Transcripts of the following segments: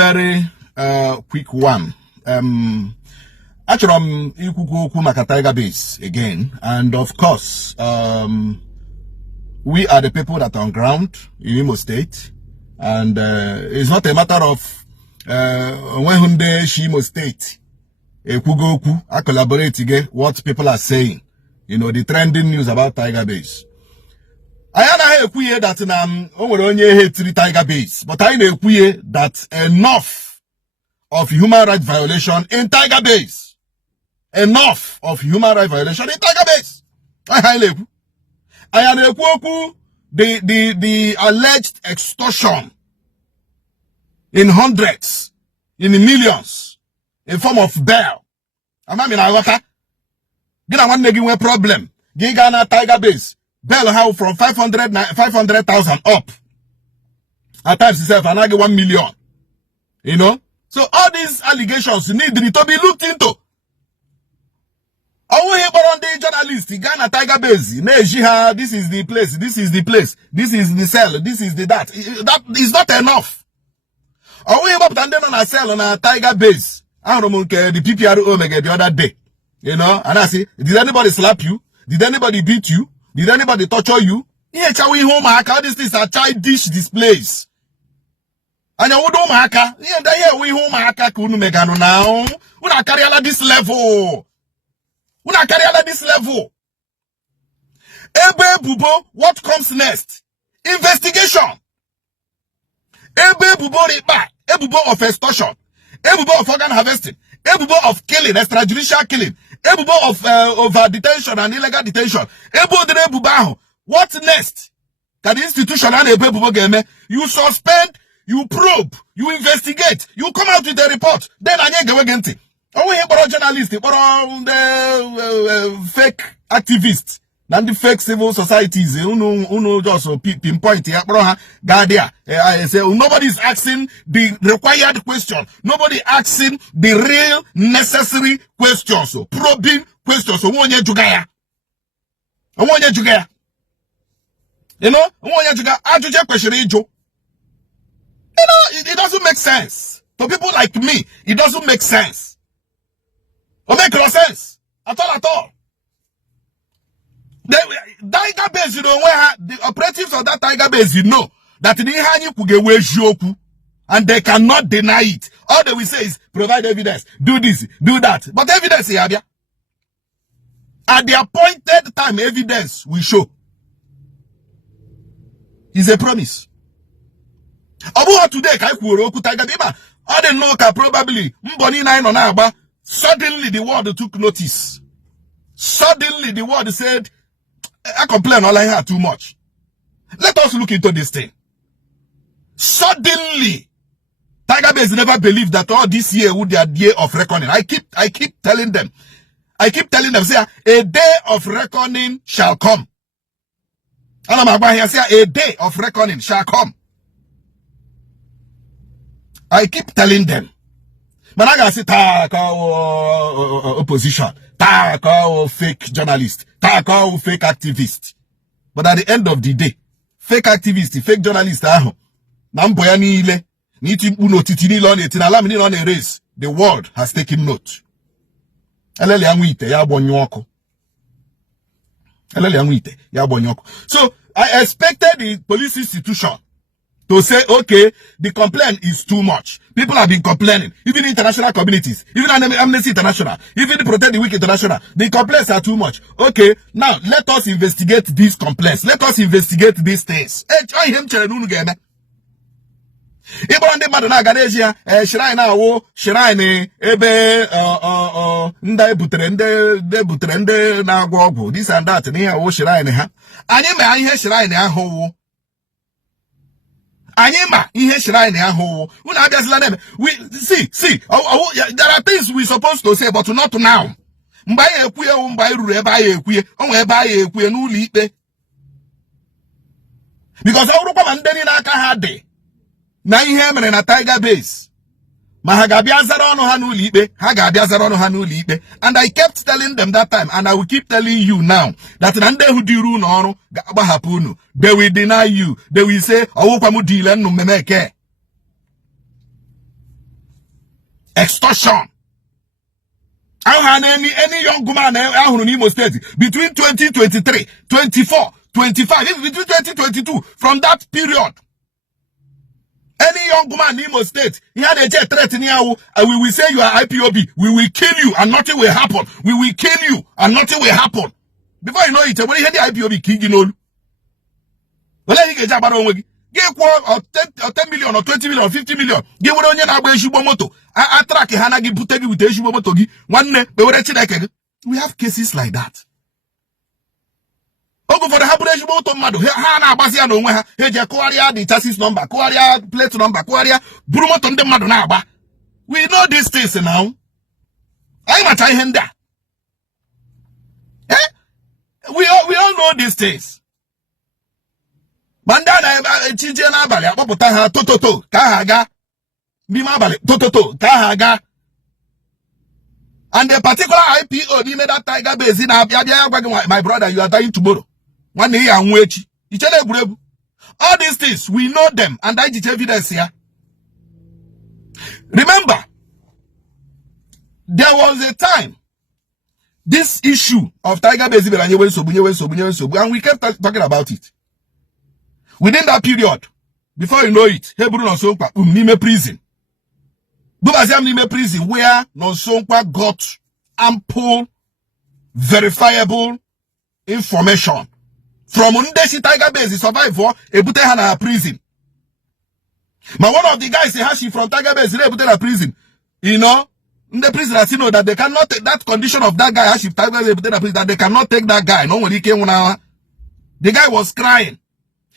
very quick one. Actually, I'm Maka Tiger Base again, and of course, we are the people that are on ground in Imo State, and it's not a matter of when Imo State, I collaborate to get what people are saying, you know, the trending news about Tiger Base. I don't know that only hate Tiger Base, but I know that enough of human rights violation in Tiger Base. Enough of human rights violation in Tiger Base. I know the alleged extortion in hundreds, in millions, in form of bail. I'm not a problem. Gigana Tiger Base. Bail how from 500,000 up. At times itself, and I get 1 million. You know? So all these allegations need to be looked into. Our on the journalist, Ghana Tiger Base, this is the place, this is the place, this is the cell, this is the that. That is not enough. Our about standing on a cell on a Tiger Base. I don't know the PPRO mega the other day. You know, and I say, did anybody slap you? Did anybody beat you? Did anybody torture you? Yeah, we home all these things are childish displays. And you don't haka. Yeah, we home haka kunu megano now. Una carry ala this level. Una carry ala this level. Ebe bubo, what comes next? Investigation. Ebe bubo riba. Ebubo of extortion. Ebubo of organ harvesting. Ebubo of killing, extrajudicial killing. Ebubo of over detention and illegal detention. Ebubo what next? Can the institution and Ebubo game? You suspend, you probe, you investigate, you come out with a report. Then I get against it. Oh, we have journalists, the fake activists, and the fake civil societies. Uno just pinpoint here. Nobody's asking the required question. Nobody asking the real necessary questions. So probing questions. So one year jugaya. You know, question. You know, it doesn't make sense. For people like me, it doesn't make sense. It make no sense. At all. The Tiger Base, you know, where the operatives of that Tiger Base, you know, that the Ihani could get joku, and they cannot deny it. All they will say is provide evidence, do this, do that. But evidence here, at the appointed time, evidence will show. It's a promise. About today, Tiger Base, all the local probably Mboni 9 on Aba. Suddenly the world took notice. Suddenly the world said, I complain all I had too much. Let us look into this thing. Suddenly, Tiger Base never believed that all this year would be a day of reckoning. I keep telling them, say, a day of reckoning shall come. A day of reckoning shall come. I keep telling them. But I gotta say, opposition, fake journalist, fake activist. But at the end of the day, fake activist, fake journalist, the world has taken note. So I expected the police institution to say, okay, the complaint is too much. People have been complaining. Even international communities, even Amnesty International, even the Protect the Weak International, the complaints are too much. Okay, now let us investigate these complaints. Let us investigate these things. This and that. We see, there are things we're supposed to say, but not now. Because na Tiger Base. And I kept telling them that time, and I will keep telling you now, that they will deny you. They will say, Extortion. I don't have any young woman in Imo State between 2023, 24, 25, even between 2022, from that period. Any young woman in Imo State, he had a jet threat in here, and we will say you are IPOB. We will kill you and nothing will happen. We will kill you and nothing will happen. Before you know it, when you hear the IPOB king, you know. Well, you get about give 10 million or 20 million or 50 million. Give one onion about Shibomoto. I track a Hanagi Butegi with Shibomoto. One day, we have cases like that. Go for the happiness Shibomoto Mado. Hana Basiano, Heja Korea, the chassis number, Korea, plate number, Korea, Brumoton de Madonaba. We know these things now. I'm a Chihenda. Eh? We all know these things. Bandana Chijana Bali, Apotaha, Tototo, Kahaga, Bimabali, Tototo, Kahaga. And the particular IPO, he made that tiger base in Abia, my brother, you are dying tomorrow. One day I'm waiting. All these things, we know them, and I did evidence here. Remember, there was a time, this issue of tiger base, and we kept talking about it. Within that period, before you know it, Hebrew Nonsongpa Nime prison. Bubaziam Nime prison, where Nonsongpa got ample, verifiable information from Undeshi Tiger Base, the survivor, Ebutehana prison. But one of the guys say from Tiger Base, Ebutehana prison. You know, the prisoners, you know that they cannot take that condition of that guy, Hashi Tiger Base, prison, that they cannot take that guy. No one he came 1 hour. The guy was crying.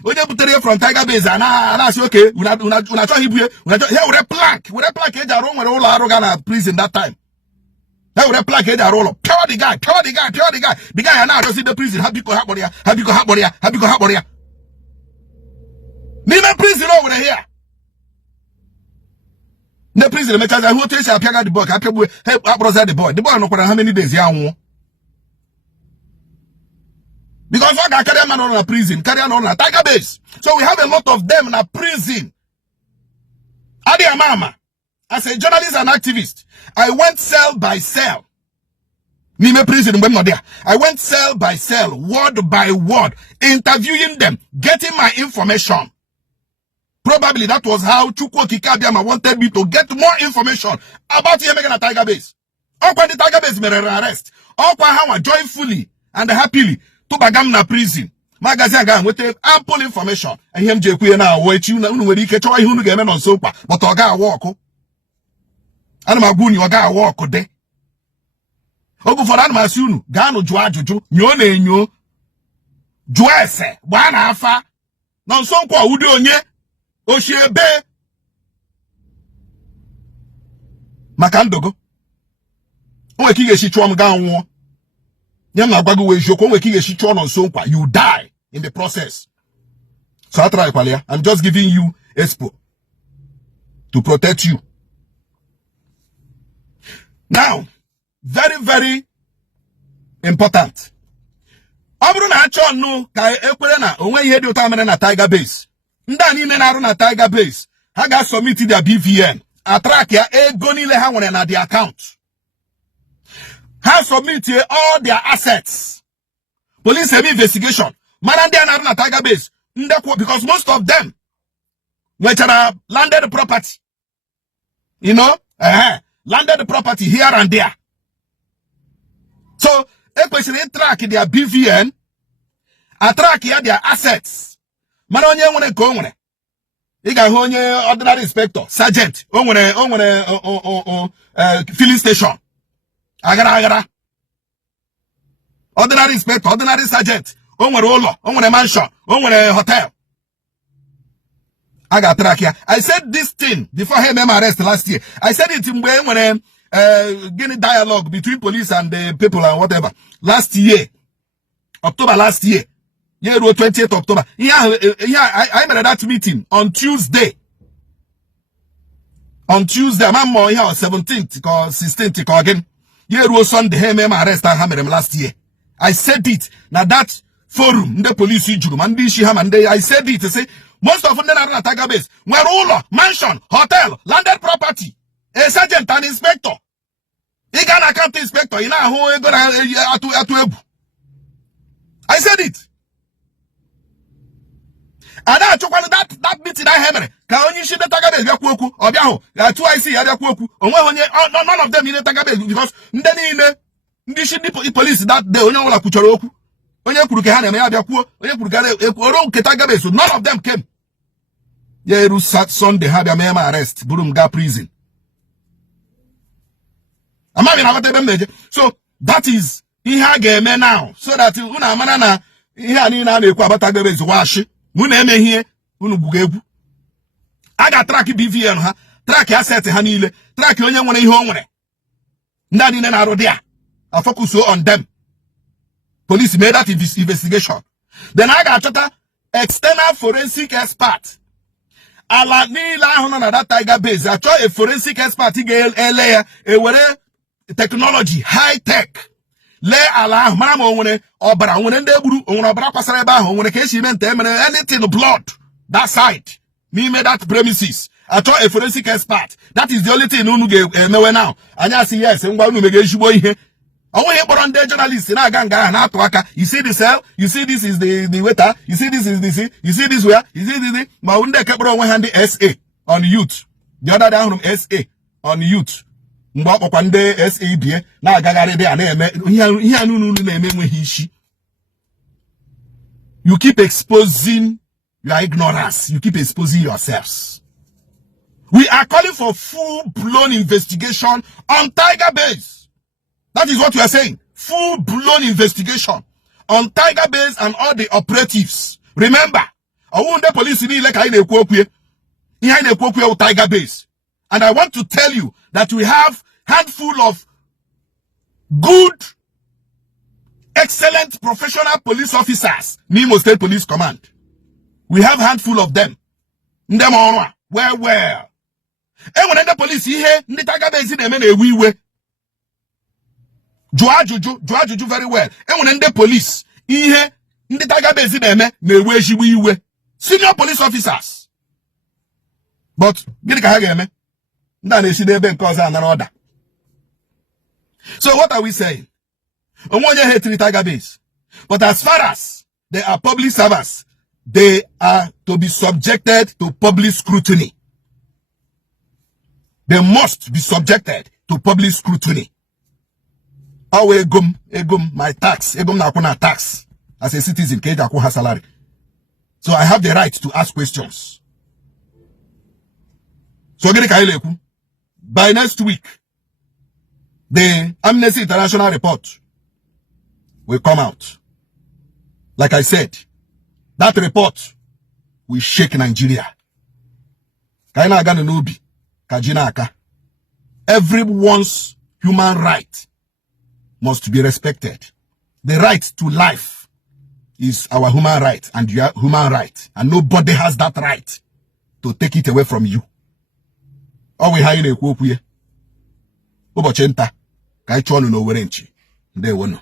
When you put it from Tiger Base, and I say, okay, we not try here with a plank, wrong with all arrogant prison that time. That would a plank head roll up. Power the guy. The guy now just in the prison. Happy go Haboria. Name prison over here. The prison makers I who tell you I the boy, help brother the boy. The boy no how many days here. Because I carry man on a prison, carry on a Tiger Base. So we have a lot of them in a prison. Adi Mama, as a journalist and activist, I went cell by cell. Nime prison, when not there. I went cell by cell, word by word, interviewing them, getting my information. Probably that was how Chukwu Kikabiama wanted me to get more information about him making a Tiger Base. Or when the Tiger Base made an arrest. Or how I joyfully and happily to Bagam na prison. Magazine guy with ample information. And him Jekuye na wait you na unu ke chowa ihunu ga eme on sopa. But oga walk. Ana maguni oga walk de. Ogu for ana masunu ga no jwa juju nyo na enyo. Juese gba na afa. Na nso nkwa udi onye oshiebe. Maka ndogo. Onwe ki ge shi chwa mga anwo. You die in the process. So I try, I'm just giving you expo to protect you. Now, very, very important. Abru na acho no ka ekwere na onwe ihe dị ụta mere na Tiger Base. Ndị a niile na-arụ na Tiger Base, ha ga submit their BVN. Attract ya ego niile ha nwere na the account. Have submitted all their assets. Police have investigation. Man and they are not Tiger Base. Because most of them which are landed property. You know? Landed property here and there. So, especially track their BVN, track here their assets. Man on you want to go on it. You got ordinary inspector, sergeant, filling station. Agara. Ordinary inspector, ordinary sergeant. On a mansion, on a hotel. I got track here. I said this thing before I made my arrest last year. I said it when getting dialogue between police and the people and whatever. Last year. October last year. Year 28th October. I made that meeting on Tuesday. On Tuesday, I'm more here 17th or 16th again. Year was Sunday, hey, my arrest I hammered him last year. I said it. Now that forum, the police I said it to say most of them are at Tiger Base. We're ruler, mansion, hotel, landed property. A sergeant and inspector. He can account inspector. You know who I said it. And that meeting I have. Can only shit the Tagabe Yakuku or Yaho? Two I see Yakuku. None of them in the Tagabe because then the police that day only la Kuchoroku. Onye Kurukana Yaku, onye Kurukana, Ketagabe, so none of them came. Yeru sat Sunday had a mema arrest, Burumga prison. So that is Ihage now. So that una manana Ihanina de Quabatabe is wash. Muneme here, Unubugebu. I got track BVN, track asset Hanile, track only one home. Not in an arodia. I focus on them. Police made that investigation. Then I got external forensic expert. Ala Nila that tiger base. I try a forensic expert technology, high tech. Le ala mama one obara one ndeburu on obara kwasara eba ho one case event anything blood that side. Me made that premises. I try a forensic expert. That is the only thing unu ge mewe now. Anya see yes ngwa unu mege shibo ihe. Owo he boron de journalist na ganga na atwaka. You see the cell, you see this is the waiter, you see this is this, you see this where, you see this ma unde kebro one hand SA on youth. The other down from SA on youth. You keep exposing your ignorance. You keep exposing yourselves. We are calling for full-blown investigation on Tiger Base. That is what we are saying. Full-blown investigation on Tiger Base and all the operatives. Remember, the police in Tiger Base. And I want to tell you that we have handful of good, excellent, professional police officers. Nimo State Police Command. We have handful of them. Well. And when the police here, the Tiger Base in a we Juju very well. And when the police here, the Tiger Base in we senior police officers. But get the so what are we saying? Tiger Base. But as far as they are public servants, they are to be subjected to public scrutiny. They must be subjected to public scrutiny. My tax, tax as a citizen, salary. So I have the right to ask questions. So by next week, the Amnesty International report will come out. Like I said, that report will shake Nigeria. Everyone's human right must be respected. The right to life is our human right and your human right. And nobody has that right to take it away from you. All we have in a Ubochenta, Kaichon no Werenchi. They won't.